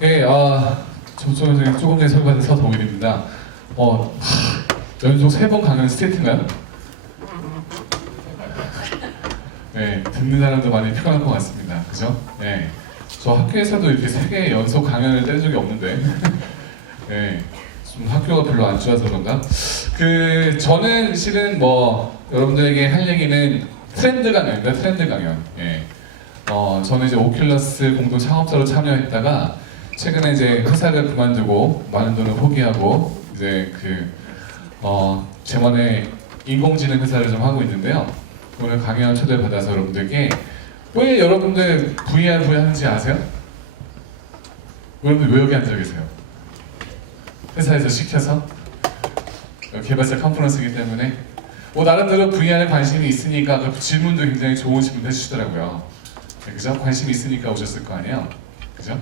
네, 조금 전에 설명받은 서동일입니다. 연속 3번 강연 스테이트인가요? 네, 듣는 사람도 많이 피곤할 것 같습니다. 그죠? 네, 저 학교에서도 이렇게 3개 연속 강연을 때린 적이 없는데 네, 좀 학교가 별로 안 좋아서 그런가? 저는 실은 여러분들에게 할 얘기는 트렌드 강연입니다. 트렌드 강연. 예. 저는 이제 오큘러스 공동 창업자로 참여했다가 최근에 이제 회사를 그만두고 많은 돈을 포기하고 이제 제만의 인공지능 회사를 좀 하고 있는데요. 오늘 강연 초대를 받아서 여러분들께 왜 여러분들 VR 하는지 아세요? 여러분들 왜 여기 앉아 계세요? 회사에서 시켜서? 개발자 컨퍼런스이기 때문에 나름대로 VR에 관심이 있으니까 그 질문도 굉장히 좋은 질문 해주시더라고요. 네, 그죠? 관심이 있으니까 오셨을 거 아니에요? 그죠?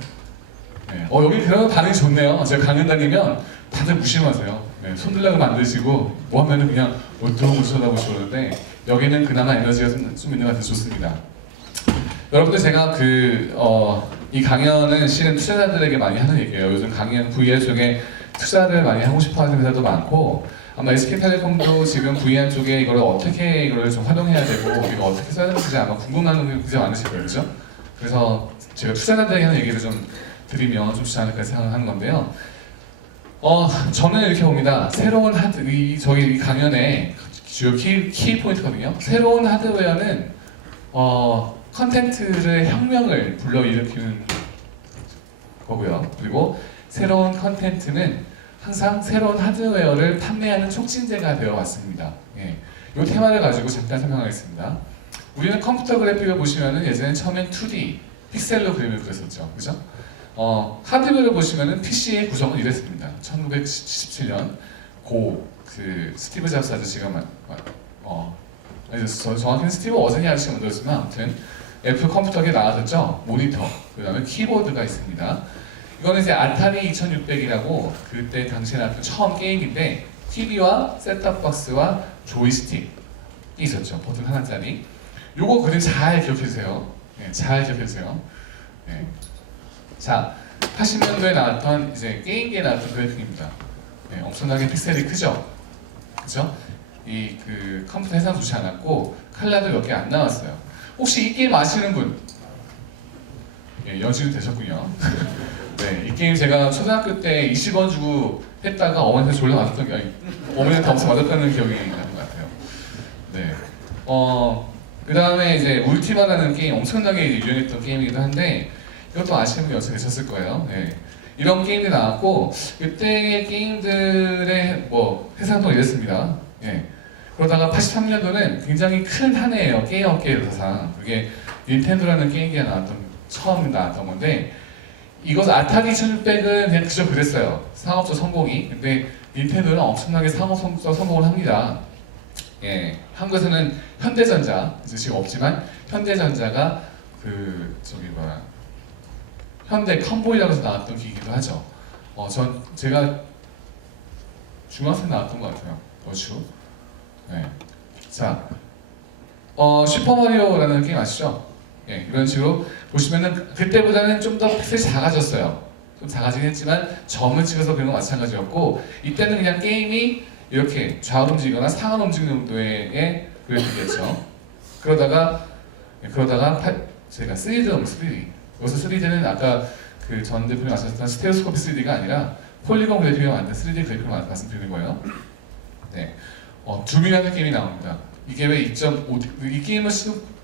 네. 여기 그러면 반응이 좋네요. 제가 강연 다니면 다들 무심하세요. 네, 손 들라고 만드시고 뭐 하면은 그냥 들어오고 쳐다보시고 그러는데 여기는 그나마 에너지가 좀 있는 것 같아서 좋습니다. 여러분들 제가 이 강연은 실은 투자자들에게 많이 하는 얘기예요. 요즘 강연 VR 쪽에 투자를 많이 하고 싶어하는 회사도 많고 아마 SK텔레콤도 지금 VR 쪽에 이거를 좀 활용해야 되고 이거 어떻게 써야 되는지 아마 궁금한 분들이 굉장히 많으실 거예요, 그죠? 그래서 제가 투자자들에게 하는 얘기를 좀 드리면 좀 좋지 않을까 생각하는 건데요. 저는 이렇게 봅니다. 새로운 저희 이 강연의 주요 키 포인트거든요. 새로운 하드웨어는 컨텐츠의 혁명을 불러일으키는 거고요. 그리고 새로운 컨텐츠는 항상 새로운 하드웨어를 판매하는 촉진제가 되어 왔습니다. 예. 이 테마를 가지고 잠깐 설명하겠습니다. 우리는 컴퓨터 그래픽을 보시면은 예전에 처음엔 2D 픽셀로 그림을 그렸었죠. 그죠? 하드웨어를 보시면은 PC의 구성은 이랬습니다. 1977년 스티브 잡스 아저씨가 정확히는 스티브 어제니 아저씨가 만들었지만 아무튼 애플 컴퓨터에 나왔었죠. 모니터, 그 다음에 키보드가 있습니다. 이거는 이제 아타리 2600이라고 그때 당시에 나왔던 처음 게임인데 TV와 셋탑박스와 조이스틱이 있었죠. 버튼 하나짜리. 요거 그림 잘 기억해주세요. 네, 잘 기억해주세요. 네. 자, 80년도에 나왔던 이제 게임기에 나왔던 그래픽입니다. 네, 엄청나게 픽셀이 크죠? 그죠? 컴퓨터 해상 좋지 않았고 칼라도 몇 개 안 나왔어요. 혹시 이 게임 아시는 분? 예, 연식은 되셨군요. 네, 이 게임 제가 초등학교 때 20원 주고 했다가 어머니한테 졸라 맞았던 어머니한테 엄청 맞았다는 기억이 나는 것 같아요. 네. 그 다음에 이제 울티마라는 게임 엄청나게 유행했던 게임이기도 한데 이것도 아시는 분이 어떻게 되셨을 거예요. 네. 이런 게임이 나왔고 이때의 게임들의 해상도 이랬습니다. 예. 그러다가 83년도는 굉장히 큰 한 해예요. 게임 업계에서 그게 닌텐도라는 게임기가 처음 나왔던 건데 이것 아타리 1600은 그냥 그저 그랬어요. 상업적 성공이. 근데 닌텐도는 엄청나게 상업적 성공을 합니다. 예. 한국에서는 현대전자, 이제 지금 없지만 현대전자가 현대 컴보이라고 해서 나왔던 기기도 하죠. 제가 중학생 나왔던 것 같아요. 어쭈. 네. 자, 슈퍼마리오라는 게임 아시죠? 예, 이런 식으로 보시면은 그때보다는 좀 더 픽셀이 작아졌어요. 좀 작아지긴 했지만 점을 찍어서 그런 건 마찬가지였고 이때는 그냥 게임이 이렇게 좌우로 움직이거나 상하로 움직이는 정도의 그래픽이었죠. 그러다가 제가 3D. 여기서 3D는 아까 전 대표님 말씀하셨던 스테레오스코피 3D가 아니라 폴리곤 그래픽을 만든 3D 그래픽을 말씀드리는 거예요. 네. 둠이라는 게임이 나옵니다. 이게 왜 2.5D, 이 게임을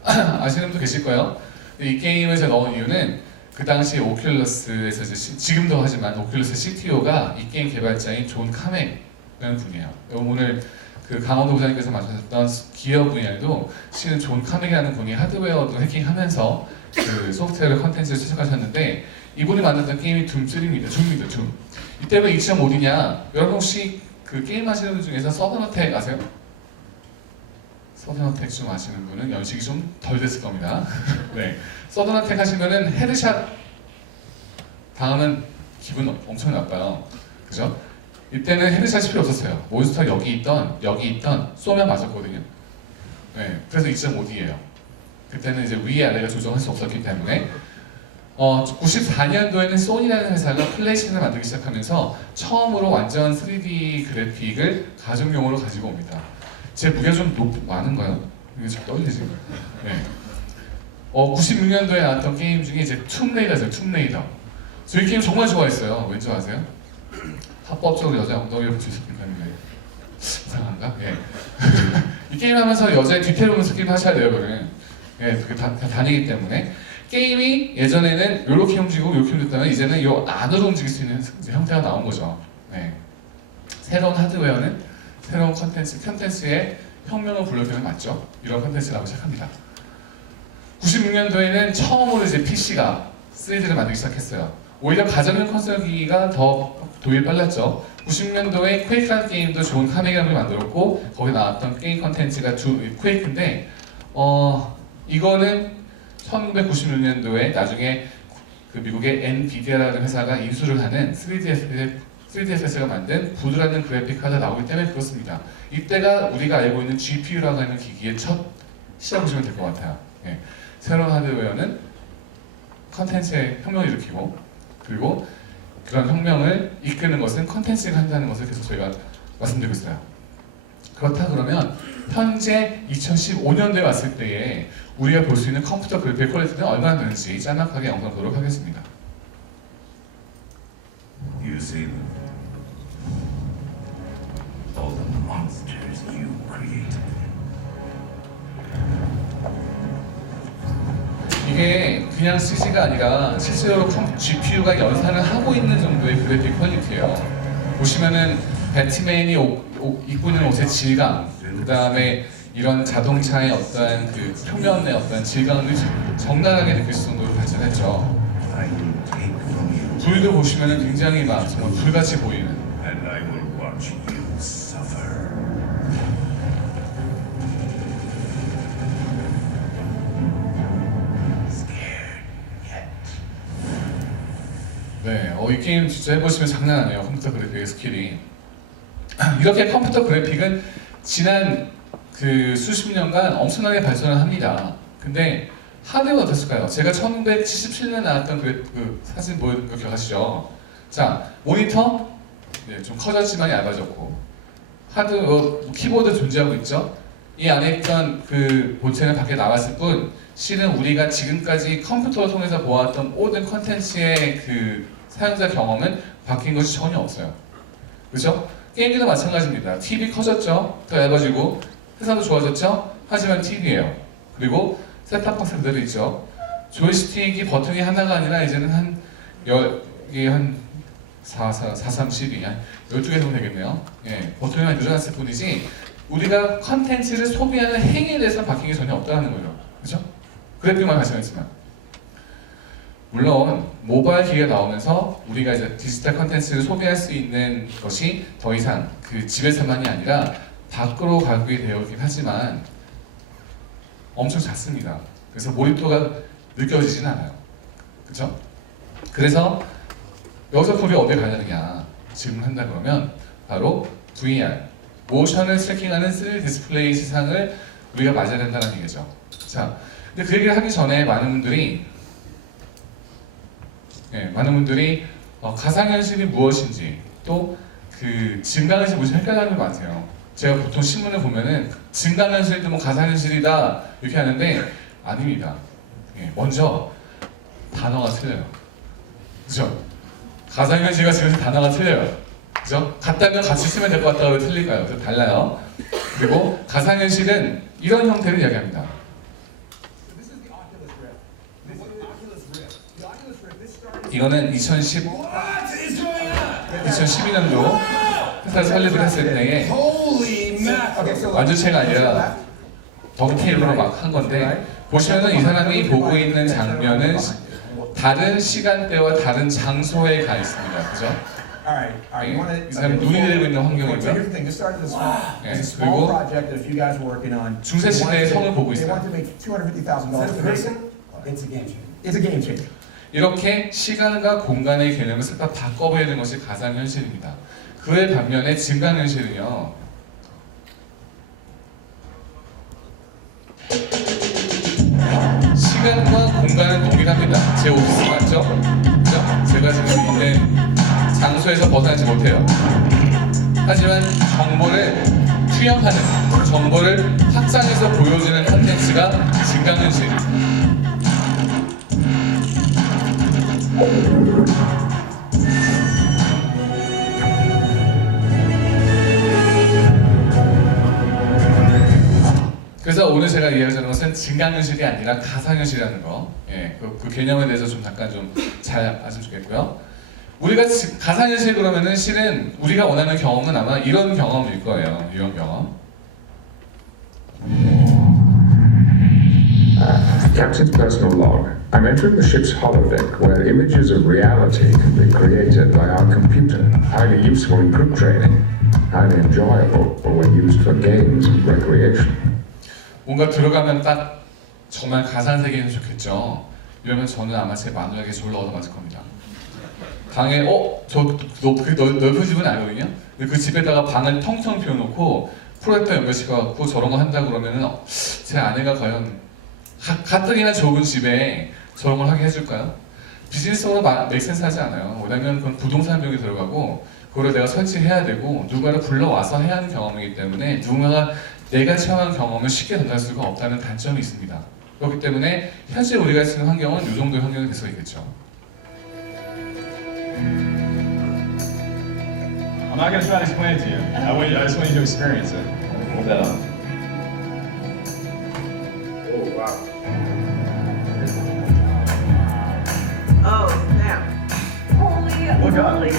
아시는 분도 계실 거예요. 이 게임을 제가 넣은 이유는 그 당시 오큘러스에서 지금도 하지만 오큘러스 CTO가 이 게임 개발자인 존 카맥이라는 분이에요. 오늘 강원도 부장님께서 말씀하셨던 기업 분야에도 실은 존 카맥이라는 분이 하드웨어도 해킹하면서 소프트웨어 컨텐츠를 제작하셨는데 이분이 만들었던 게임이 둠3입니다. 둠. 이때 왜 2.5D냐? 여러분 혹시 게임 하시는 분 중에서 서든어택 아세요? 서든어택 좀 아시는 분은 연식이 좀 덜 됐을 겁니다. 네, 서든어택 하시면은 헤드샷 당하면 기분 엄청 나빠요. 그죠? 이때는 헤드샷이 필요 없었어요. 몬스터 여기 있던 쏘면 맞았거든요. 네, 그래서 2.5D예요. 그때는 이제 위 아래가 조정할 수 없었기 때문에 94년도에는 소니라는 회사가 플레이스테이션을 만들기 시작하면서 처음으로 완전 3D 그래픽을 가정용으로 가지고 옵니다. 제 무게가 좀 많은가요? 이게 좀 떨리지? 네. 96년도에 나왔던 게임 중에 이제 툼레이더죠, 툼레이더. 저 이 게임 정말 좋아했어요. 왠지 아세요? 합법적으로 여자 엉덩이를 붙일 수 있는 게 이상한가? 예. 이 게임 하면서 여자의 뒤태를 보면서 게임 하셔야 돼요, 그러면. 예, 그게 다 다니기 때문에. 게임이 예전에는 이렇게 움직이고 이렇게 움직였다면 이제는 이 안으로 움직일 수 있는 형태가 나온 거죠. 네. 새로운 하드웨어는 새로운 컨텐츠의 혁명을 불러주는 맞죠? 이런 컨텐츠라고 시작합니다. 96년도에는 처음으로 이제 PC가 3D를 만들기 시작했어요. 오히려 가정용 콘솔기가 더 도입이 빨랐죠. 90년도에 퀘이크라는 게임도 좋은 카메라를 만들었고 거기 나왔던 게임 컨텐츠가 퀘이크인데 이거는 1996년도에 나중에 그 미국의 엔비디아라는 회사가 인수를 하는 3DFS가 만든 부드라는 그래픽 카드가 나오기 때문에 그렇습니다. 이때가 우리가 알고 있는 GPU라고 하는 기기의 첫 시작 보시면 될 것 같아요. 예. 새로운 하드웨어는 컨텐츠의 혁명을 일으키고 그리고 그런 혁명을 이끄는 것은 컨텐츠가 한다는 것을 계속 저희가 말씀드리고 있어요. 그렇다 그러면 현재 2015년도에 왔을 때에 우리가 볼 수 있는 컴퓨터 그래픽 퀄리티는 얼마나 되는지 짤막하게 영상보도록 하겠습니다. You see them? All the monsters you created. 이게 그냥 CG가 아니라 실제로 GPU가 연산을 하고 있는 정도의 그래픽 퀄리티예요. 보시면은 배트맨이 입고 있는 옷의 질감, 그 다음에 이런 자동차의 어떠한 그 표면의 어떤 질감을 적나라하게 느낄 수 정도로 발전했죠. I will take from you, 불도 보시면은 굉장히 막 정말 불같이 보이는. and I will watch you suffer. Scared yet? 네, 이 게임 진짜 해보시면 장난 아니에요. 컴퓨터 그래픽의 스킬이. 이렇게 컴퓨터 그래픽은 지난 그 수십 년간 엄청나게 발전을 합니다. 근데 하드웨어가 어땠을까요? 제가 1977년에 나왔던 그 사진 보여드린 거 기억하시죠? 자, 모니터 네, 좀 커졌지만 얇아졌고 키보드 존재하고 있죠? 이 안에 있던 그 본체는 밖에 나왔을 뿐 실은 우리가 지금까지 컴퓨터를 통해서 보았던 모든 컨텐츠의 그 사용자 경험은 바뀐 것이 전혀 없어요. 그렇죠? 게임기도 마찬가지입니다. TV 커졌죠? 더 얇아지고 세상도 좋아졌죠? 하지만 TV예요. 그리고 셋탑박스 그대로 있죠. 조이스틱이 버튼이 하나가 아니라 이제는 이게 한 4, 3, 12, 한 12개 정도 되겠네요. 예, 버튼이 늘어났을 뿐이지 우리가 컨텐츠를 소비하는 행위에 대해서 바뀐 게 전혀 없다는 거죠. 그렇죠? 그래픽만 발전했지만 물론 모바일 기기가 나오면서 우리가 이제 디지털 컨텐츠를 소비할 수 있는 것이 더 이상 그 집에서만이 아니라 밖으로 가게 되어 있긴 하지만 엄청 작습니다. 그래서 몰입도가 느껴지진 않아요. 그렇죠? 그래서 여기서 우리가 어디에 가려느냐 질문한다 그러면 바로 VR, 모션을 트래킹하는 3D 디스플레이 시상을 우리가 맞아야 된다는 얘기죠. 자, 근데 그 얘기를 하기 전에 많은 분들이 가상현실이 무엇인지 또 그 증강현실이 무엇인지 헷갈리는 분 많으세요. 제가 보통 신문을 보면은 증강현실도 뭐 가상현실이다 이렇게 하는데 아닙니다. 예, 먼저 단어가 틀려요. 그죠? 가상현실과 지금 단어가 틀려요. 그죠? 같다면 같이 쓰면 될 것 같다고 틀릴까요? 그래서 달라요. 그리고 가상현실은 이런 형태를 이야기합니다. 이거는 2012년도 회사 설립을 했을 때에 완전체가 아니라 덕테이프로 막 한 건데 보시면은 이 사람이 보고 있는 장면은 다른 시간대와 다른 장소에 가 있습니다. 그죠? 이 사람이 눈이 들고 있는 환경이고요. 네, 그리고 중세 시대의 성을 보고 있어요. 이렇게 시간과 공간의 개념을 싹 바꿔버리는 것이 가상현실입니다. 그에 반면에 증강현실은요. 시간과 공간은 동일합니다. 제 오피스 맞죠? 그죠? 제가 지금 있는 장소에서 벗어나지 못해요. 하지만 정보를 투영하는, 정보를 확장해서 보여주는 콘텐츠가 증강현실. 그래서 오늘 제가 이야기하는 것은 증강현실이 아니라 가상현실이라는 거, 예, 그 개념에 대해서 좀 잠깐 좀 잘 아시면 좋겠고요. 우리가 가상현실 그러면은 실은 우리가 원하는 경험은 아마 이런 경험일 거예요. 이런 경험. Captain's personal log. I'm entering the ship's holodeck where images of reality can be created by our computer. Highly useful in group training. Highly enjoyable when used for games and recreation. 뭔가 들어가면 딱 정말 가상 세계는 좋겠죠. 이러면 저는 아마 제 마누에게 졸라 얻어맞을 겁니다. 방에 넓은 집은 알거든요. 근데 그 집에다가 방을 텅텅 비워놓고 프로젝터 연결시켜갖고 저런 거 한다 그러면은 제 아내가 과연 가뜩이나 좁은 집에 저런 걸 하게 해줄까요? 비즈니스적으로 맥센스 하지 않아요. 왜냐면 그건 부동산 비용이 들어가고 그걸 내가 설치해야 되고 누군가를 불러와서 해야 하는 경험이기 때문에 누군가가 내가 체험한 경험을 쉽게 전달 수가 없다는 단점이 있습니다. 그렇기 때문에 현재 우리가 쓰는 환경은 이 정도의 환경이 될 수 있겠죠. I'm not going to try to explain it to you. I just want you to experience it. Hold that up. Oh, wow. Oh, snap. Holy Look up. moly.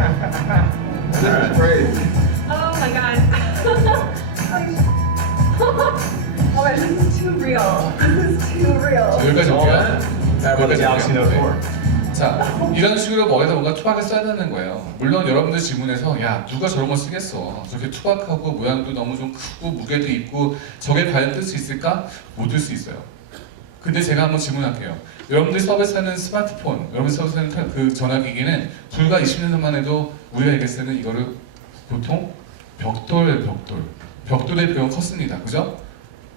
This is crazy. Oh my god. Oh my, this is too real. This is too real. 여기까지 올게요. That's what the Galaxy Note 4. 자, 이런 식으로 머리에다 뭔가 투박을 써야 되는 거예요. 물론 여러분들 질문에서 야 누가 저런 거 쓰겠어? 저렇게 투박하고 모양도 너무 좀 크고 무게도 있고 저게 과연 뜰 수 있을까? 못 뜰 수 있어요. 근데 제가 한번 질문할게요. 여러분들 서비스하는 스마트폰, 여러분들 서비스하는 그 전화기기는 불과 20년 전만 해도 우리가 얘기했을 때는 이거를 보통 벽돌의 비용이 컸습니다. 그죠?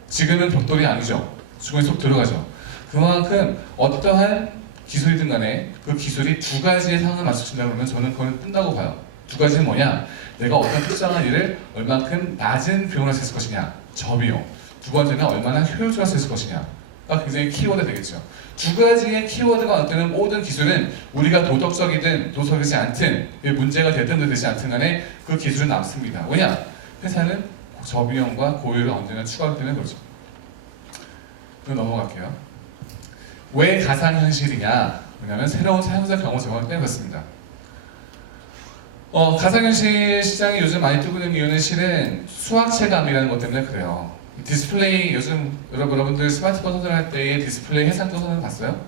지금은 벽돌이 아니죠. 중에 쏙 들어가죠. 그만큼 어떠한 기술이든 간에 그 기술이 두 가지의 상황을 맞춰준다 그러면 저는 그걸 뜬다고 봐요. 두 가지는 뭐냐? 내가 어떤 특정한 일을 얼만큼 낮은 비용을 할 수 있을 것이냐, 저비용. 두 번째는 얼마나 효율적으로 할 수 있을 것이냐가 굉장히 키워드 되겠죠. 두 가지의 키워드가 어느 때는 모든 기술은 우리가 도덕적이든 도덕적이지 않든 문제가 됐든 되지 않든 간에 그 기술은 남습니다. 왜냐? 회사는 저비용과 고효율을 언제나 추가하기 때문에 그렇죠. 그럼 넘어갈게요. 왜 가상현실이냐? 왜냐하면 새로운 사용자 경험 제공하기 때문에 그렇습니다. 가상현실 시장이 요즘 많이 뜨고 있는 이유는 실은 수학체감이라는 것 때문에 그래요. 디스플레이 요즘 여러분들 스마트폰 선택할 때의 디스플레이 해상도 선을 봤어요?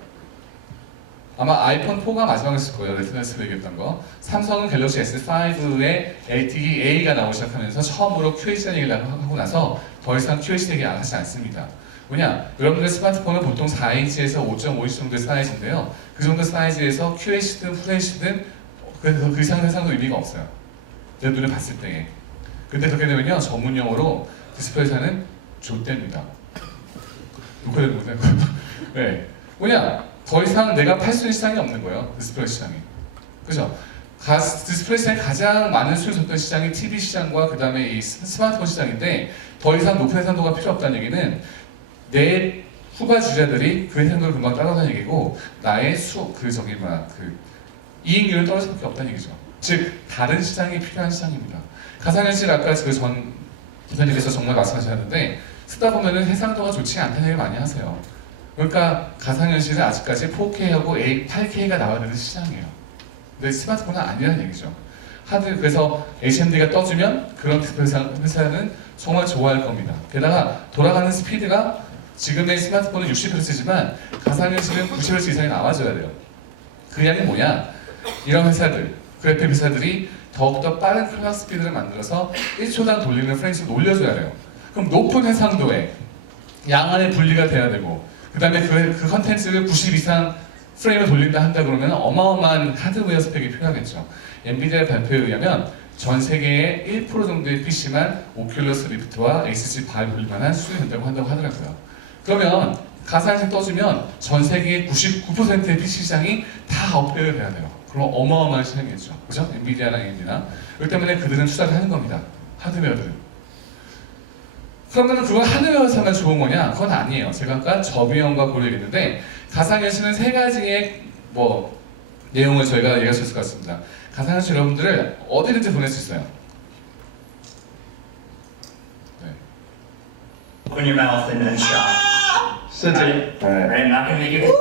아마 아이폰 4가 마지막이었을 거예요. 레티나스로 얘기했던 거. 삼성은 갤럭시 S5에 LTE-A가 나오기 시작하면서 처음으로 QHD 얘기를 하고 나서 더 이상 QHD 얘기 안 하지 않습니다. 뭐냐? 여러분들의 스마트폰은 보통 4인치에서 5.5인치 정도의 사이즈인데요. 그 정도 사이즈에서 QHD든 FHD든 그 이상 해상도 의미가 없어요. 내 눈에 봤을 때에. 근데 그렇게 되면요. 전문 용어로 디스플레이사는 좆됩니다. 녹화된 거죠? 네. 뭐냐? 더 이상 내가 팔 수 있는 시장이 없는 거예요. 디스플레이 시장이. 그죠? 디스플레이 시장이 가장 많은 수익을 줬던 시장이 TV 시장과 그 다음에 이 스마트폰 시장인데 더 이상 높은 해상도가 필요 없다는 얘기는 내 후발 주자들이 그 해상도를 금방 따라가는 얘기고 나의 이익률은 떨어질 수밖에 없다는 얘기죠. 즉 다른 시장이 필요한 시장입니다. 가상현실 아까 그 전 대표님께서 정말 말씀하셨는데 쓰다 보면은 해상도가 좋지 않다는 얘기를 많이 하세요. 그러니까 가상현실은 아직까지 4K하고 8K가 나와야 되는 시장이에요. 근데 스마트폰은 아니라는 얘기죠. 그래서 HMD가 떠주면 그런 회사는 정말 좋아할 겁니다. 게다가 돌아가는 스피드가 지금의 스마트폰은 60Hz지만 가상현실은 90Hz 이상이 나와줘야 돼요. 그 양이 뭐냐? 이런 회사들, 그래픽 회사들이 더욱더 빠른 클락 스피드를 만들어서 1초당 돌리는 프레임수를 올려줘야 돼요. 그럼 높은 해상도에 양 안에 분리가 돼야 되고 그 다음에 그 컨텐츠를 90 이상 프레임을 돌린다 한다 그러면 어마어마한 하드웨어 스펙이 필요하겠죠. 엔비디아의 발표에 의하면 전 세계의 1% 정도의 PC만 오큘러스 리프트와 HTC 바이브를 만한 수준이 된다고 한다고 하더라고요. 그러면 가상현실 떠주면 전 세계의 99%의 PC 시장이 다 업그레이드 돼야 돼요. 그럼 어마어마한 시장이겠죠. 그죠? 엔비디아나 AMD나. 그렇기 때문에 그들은 투자를 하는 겁니다. 하드웨어들. 그러면 그건 하드웨어에서만 좋은 거냐? 그건 아니에요. 제가 아까 저비용과 고려했는데 가상현실은 세 가지의 내용을 저희가 얘기할 수 있을 것 같습니다. 가상현실 여러분들을 어디든지 보낼 수 있어요. 네. Open your mouth and then shot. City. Right, I'm not gonna make you.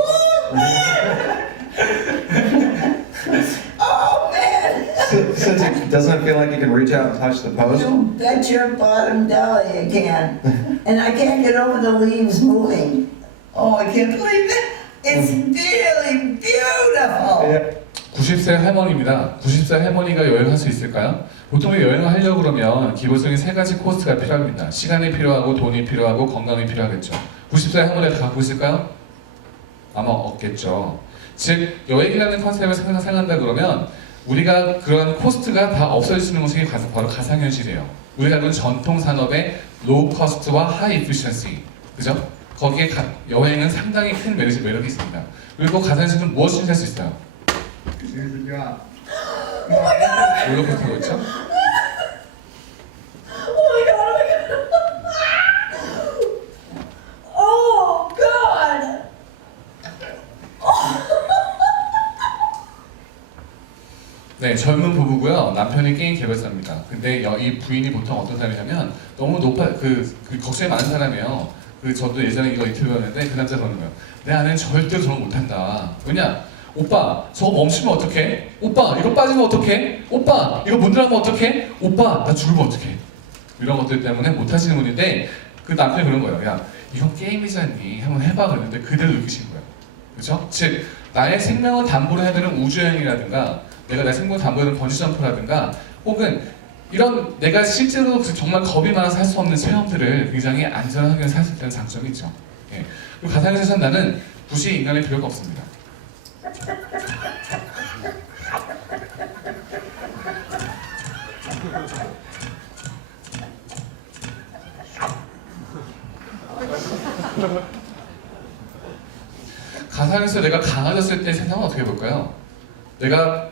Oh man! Since it doesn't feel like you can reach out and touch the post. You bet your bottom dollar you can. And I can't get over the leaves moving. Oh, I can't believe it. It's really beautiful. Yeah. 90세 할머니입니다. 90세 할머니가 여행할 수 있을까요? 보통 여행을 하려고 그러면 기본적인 세 가지 코스트가 필요합니다. 시간이 필요하고 돈이 필요하고 건강이 필요하겠죠. 90세 할머니가 다 갖고 있을까요? 아마 없겠죠. 즉 여행이라는 컨셉을 생각한다 그러면 우리가 그런 코스트가 다 없어질 수 있는 것이 바로 가상현실이에요. 우리가 알고 있는 전통 산업의 로우 커스트와 하이 에피션시, 그죠? 거기에 여행은 상당히 큰 매력이 있습니다. 그리고 가상현실은 무엇이든지 할 수 있어요. 롤러코스터가 있죠? Oh my god, oh my god. Oh god. 네, 젊은 부부고요. 남편이 게임 개발자입니다. 근데 이 부인이 보통 어떤 사람이냐면 너무 걱정이 많은 사람이에요. 저도 예전에 이거 인터뷰했는데 그 남자 그러는 거예요. 내 아내는 절대로 저런 거 못한다. 왜냐? 오빠, 저거 멈추면 어떡해? 오빠, 이거 빠지면 어떡해? 오빠, 이거 못 들어가면 어떡해? 오빠, 나 죽으면 어떡해? 이런 것들 때문에 못하시는 분인데 그 남편이 그런 거예요. 야, 이건 게임이잖니. 한번 해봐. 그랬는데 그대로 느끼신 거예요. 그렇죠? 즉, 나의 생명을 담보로 해야 되는 우주여행이라든가 내가 내 생명을 담보로 하는 번지점프라든가 혹은 이런 내가 실제로 정말 겁이 많아서 할 수 없는 체험들을 굉장히 안전하게 살 수 있다는 장점이 있죠. 예. 그리고 가상현실 산다는 굳이 인간의 필요가 없습니다. 가상에서 내가 강아졌을 때 세상은 어떻게 볼까요? 내가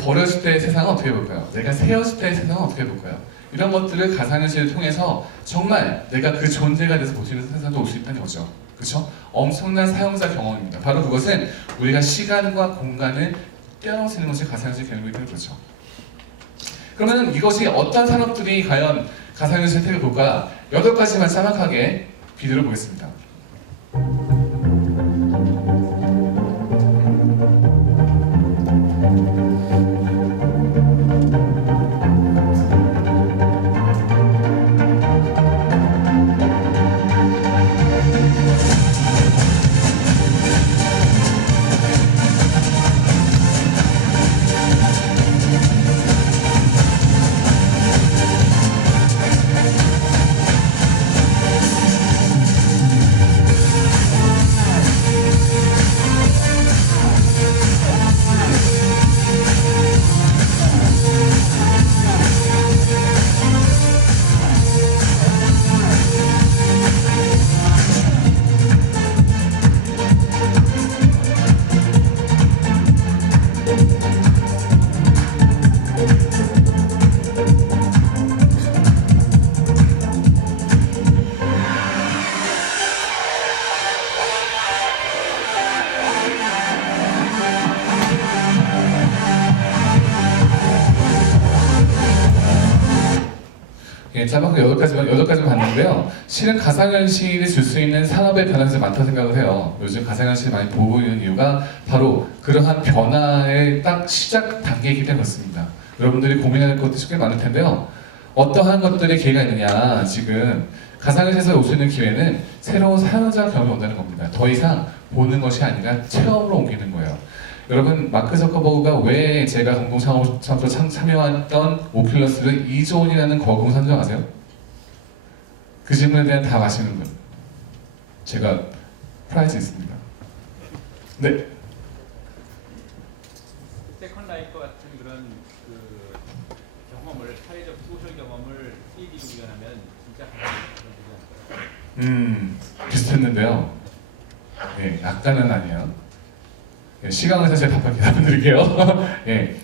버렸을 때 세상은 어떻게 볼까요? 내가 새였을 때 세상은 어떻게 볼까요? 이런 것들을 가상현실을 통해서 정말 내가 그 존재가 돼서 볼 수 있는 세상도 올 수 있다는 거죠. 그렇죠? 엄청난 사용자 경험입니다. 바로 그것은 우리가 시간과 공간을 뛰어넘을 수 있는 것이 가상현실 개념이라는 거죠. 그러면 이것이 어떤 산업들이 과연 가상현실 혜택을 볼까? 8가지만 짤막하게 비디오를 보겠습니다. 짤막하게 8가지만 봤는데요. 실은 가상현실이 줄 수 있는 산업의 변화가 많다고 생각을 해요. 요즘 가상현실이 많이 보이는 이유가 바로 그러한 변화의 딱 시작 단계이기 때문에 그렇습니다. 여러분들이 고민할 것도 꽤 많을 텐데요. 어떠한 것들의 기회가 있느냐. 지금 가상현실에서 올 수 있는 기회는 새로운 사용자 경험이 온다는 겁니다. 더 이상 보는 것이 아니라 체험으로 옮기는 거예요. 여러분 마크 저커버그가 왜 제가 공동창업으로 참여했던 오큘러스를 2조 원이라는 거금 선정하세요? 그 질문에 대한 답 아시는 분? 제가 프라이즈 있습니다. 네. 세컨 라이프 같은 그런 사회적 소셜 경험을 3D로 구현하면 진짜 그런 비슷했는데요. 예, 약간은 아니에요. 예, 시간을 사실 답변드릴게요. 예,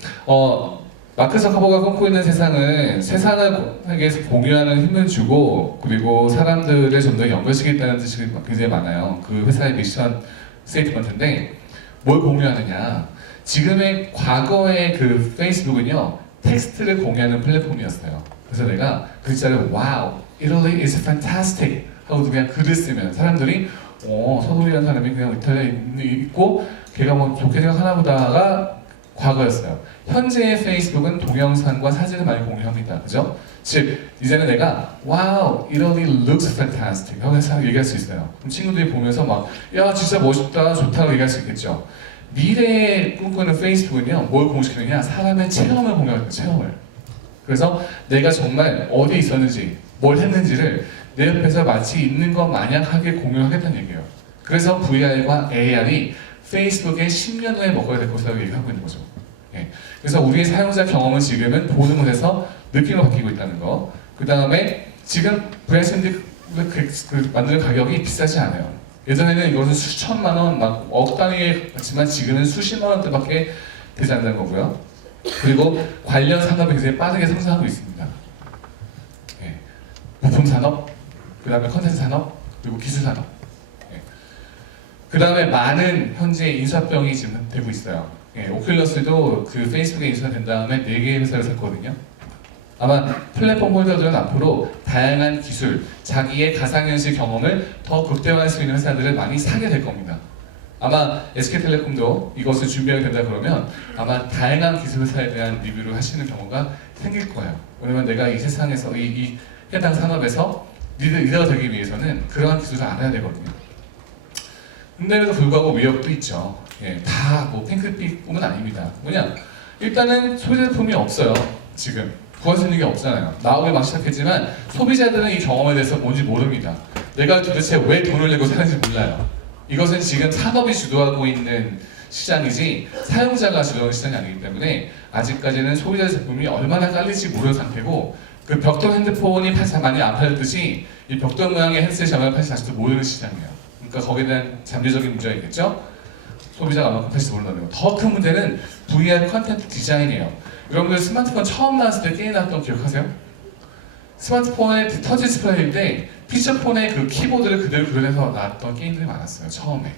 마크 저커버가 꿈꾸고 있는 세상은 세상을 공유하는 힘을 주고 그리고 사람들을 좀 더 연결시키겠다는 뜻이 굉장히 많아요. 그 회사의 미션 스테이트먼트인데 뭘 공유하느냐? 지금의 과거의 그 페이스북은요 텍스트를 공유하는 플랫폼이었어요. 그래서 내가 글자를 wow, Italy is fantastic 하고 그냥 글을 쓰면 사람들이 서돌이라는 사람이 그냥 이탈리아에 있고 걔가 뭐 좋게 생각하나 보다가 과거였어요. 현재의 페이스북은 동영상과 사진을 많이 공유합니다. 그죠? 즉 이제는 내가 wow, Italy looks fantastic 하고 얘기할 수 있어요. 그럼 친구들이 보면서 막 야 진짜 멋있다 좋다고 얘기할 수 있겠죠. 미래에 꿈꾸는 페이스북은요 뭘 공유시키느냐 사람의 체험을 공유합니다. 체험을. 그래서 내가 정말 어디 있었는지 뭘 했는지를 내 옆에서 마치 있는 것 마냥하게 공유하겠다는 얘기예요. 그래서 VR과 AR이 페이스북의 10년 후에 먹어야 될 것이라고 얘기하고 있는 거죠. 예. 그래서 우리의 사용자 경험은 지금은 보는 곳에서 느낌으로 바뀌고 있다는 거. 그 다음에 지금 VR 샌드 만드는 가격이 비싸지 않아요. 예전에는 이것은 수천만 원, 막 억 단위에 했지만 지금은 수십만 원대밖에 되지 않는 거고요. 그리고 관련 산업이 굉장히 빠르게 성장하고 있습니다. 예. 부품 산업, 그 다음에 컨텐츠 산업, 그리고 기술 산업. 예. 그 다음에 많은 현재 인수합병이 지금 되고 있어요. 예. 오큘러스도 그 페이스북에 인수된 다음에 4개의 회사를 샀거든요. 아마 플랫폼 홀더들은 앞으로 다양한 기술, 자기의 가상현실 경험을 더 극대화할 수 있는 회사들을 많이 사게 될 겁니다. 아마 SK텔레콤도 이것을 준비하게 된다 그러면 아마 다양한 기술 회사에 대한 리뷰를 하시는 경우가 생길 거예요. 왜냐면 내가 이 세상에서 이 해당 산업에서 리더가 되기 위해서는 그러한 기술을 알아야 되거든요. 근데에도 불구하고 위협도 있죠. 예, 다 뭐 핑크빛 꿈은 아닙니다. 뭐냐? 일단은 소비 제품이 없어요. 지금. 구할 수 있는 게 없잖아요. 나오기 막 시작했지만 소비자들은 이 경험에 대해서 뭔지 모릅니다. 내가 도대체 왜 돈을 내고 사는지 몰라요. 이것은 지금 산업이 주도하고 있는 시장이지 사용자가 주도하는 시장이 아니기 때문에 아직까지는 소비자 제품이 얼마나 깔릴지 모르는 상태고 그 벽돌 핸드폰이 많이 안 팔렸듯이 이 벽돌 모양의 헤드셋이 얼마나 팔릴지 아직도 모르는 시장이에요. 그러니까 거기에 대한 잠재적인 문제가 있겠죠? 소비자가 얼마나 팔릴지 모른다는 거. 더 큰 문제는 VR 컨텐츠 디자인이에요. 여러분들 스마트폰 처음 나왔을 때 게임 나왔던 거 기억하세요? 스마트폰의 터치 디스플레이인데 피처폰의 그 키보드를 그대로 구현해서 나왔던 게임들이 많았어요. 처음에.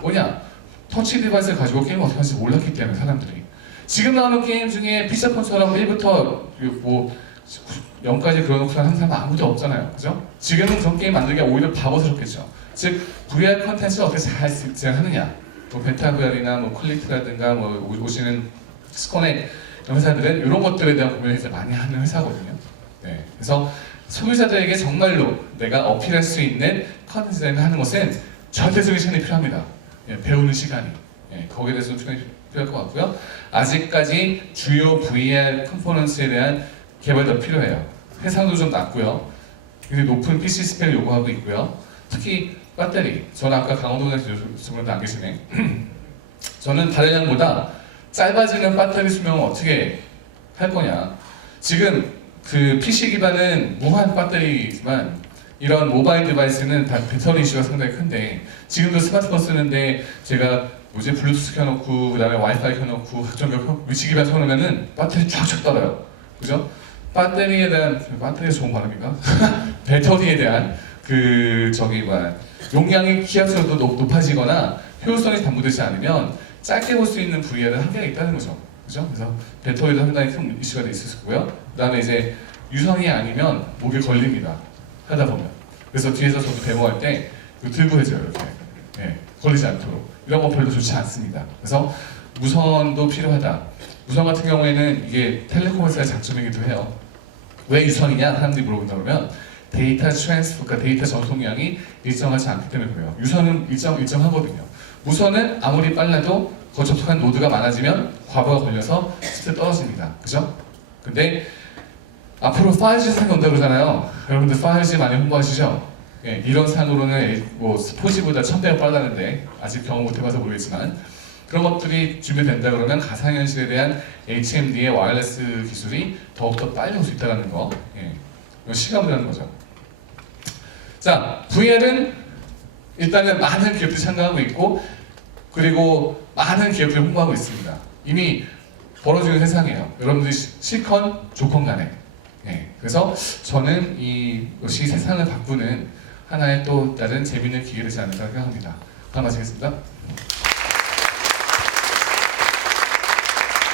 뭐냐? 터치 디바이스를 가지고 게임을 어떻게 하는지 몰랐기 때문에 사람들이. 지금 나오는 게임 중에 피처폰처럼 1부터 뭐 0까지 그려놓고 하는 사람은 아무도 없잖아요. 그죠? 지금은 그런 게임 만들기가 오히려 바보스럽겠죠. 즉 VR 컨텐츠를 어떻게 잘 디자인하느냐. 뭐 벤타VR이나 뭐 퀄리티라든가 뭐 오시는 스코넷 회사들은 이런 것들에 대한 고민을 이제 많이 하는 회사거든요. 네, 그래서 소비자들에게 정말로 내가 어필할 수 있는 컨텐츠 디자인을 하는 것은 절대적인 시간이 필요합니다. 예, 배우는 시간이. 예, 거기에 대해서 시간이 필요할 것 같고요. 아직까지 주요 VR 컴포넌츠에 대한 개발도 필요해요. 해상도 좀 낮고요. 굉장히 높은 PC 스펙을 요구하고 있고요. 특히 배터리. 저는 아까 강원도에 저분들 안 계시네. 저는 다른 양보다 짧아지는 배터리 수명을 어떻게 할 거냐. 지금 그 PC 기반은 무한 배터리지만 이런 모바일 디바이스는 다 배터리 이슈가 상당히 큰데 지금도 스마트폰 쓰는데 제가 블루투스 켜놓고 그 다음에 와이파이 켜놓고 각종 위치 기반 켜놓으면은 배터리 쫙쫙 떨어요. 그죠? 배터리에 대한 배터리가 좋은 발음인가? 배터리에 대한 용량이 기하수도 높아지거나 효율성이 담보되지 않으면 짧게 볼 수 있는 VR은 한계가 있다는 거죠. 그죠? 그래서 배터리도 상당히 큰 이슈가 돼 있을 거고요. 그 다음에 이제 유선이 아니면 목에 걸립니다. 하다 보면. 그래서 뒤에서 저도 데모할 때 들고 해줘요. 이렇게. 네, 걸리지 않도록. 이런 거 별로 좋지 않습니다. 그래서 무선도 필요하다. 무선 같은 경우에는 이게 텔레콤 회사의 장점이기도 해요. 왜 유선이냐? 사람들이 물어본다 그러면 데이터 트랜스퍼, 그러니까 데이터 전송량이 일정하지 않기 때문에 그래요. 유선은 일정하거든요. 무선은 아무리 빨라도 접속한 노드가 많아지면 과부하가 걸려서 스피드 떨어집니다. 그죠? 근데 앞으로 5G 세상이 온다고 그러잖아요. 여러분들 5G 많이 홍보하시죠? 예, 이런 상으로는 뭐 4G보다 1000배가 빠르다는데 아직 경험 못 해봐서 모르겠지만 그런 것들이 준비된다 그러면 가상현실에 대한 HMD의 와이어리스 기술이 더욱더 빨리 올 수 있다는 거. 예. 이거 시감이라는 거죠. 자, VR은 일단은 많은 기업들이 참가하고 있고 그리고 많은 기업들이 홍보하고 있습니다. 이미 벌어지는 세상이에요. 여러분들이 싫건 좋건 간에. 예. 그래서 저는 이것이 세상을 바꾸는 하나의 또 다른 재미있는 기회가 되지 않을까 생각합니다. 다음 마치겠습니다.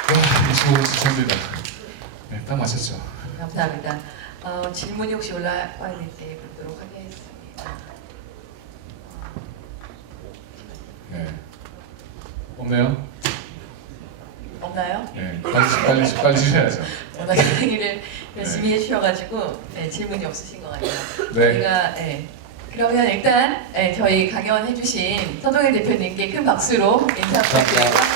와, 25분 진짜 힘들다. 네, 딱 마쳤죠. 감사합니다. 질문이 혹시 올라와 있는지 보도록 하겠습니다. 네. 없네요? 없나요? 네, 빨리 주셔야죠. 워낙 강의를 열심히 해주셔가지고 네, 질문이 없으신 것 같아요. 네. 저희가 그러면 일단 저희 강연 해주신 서동일 대표님께 큰 박수로 인사 부탁드리고요.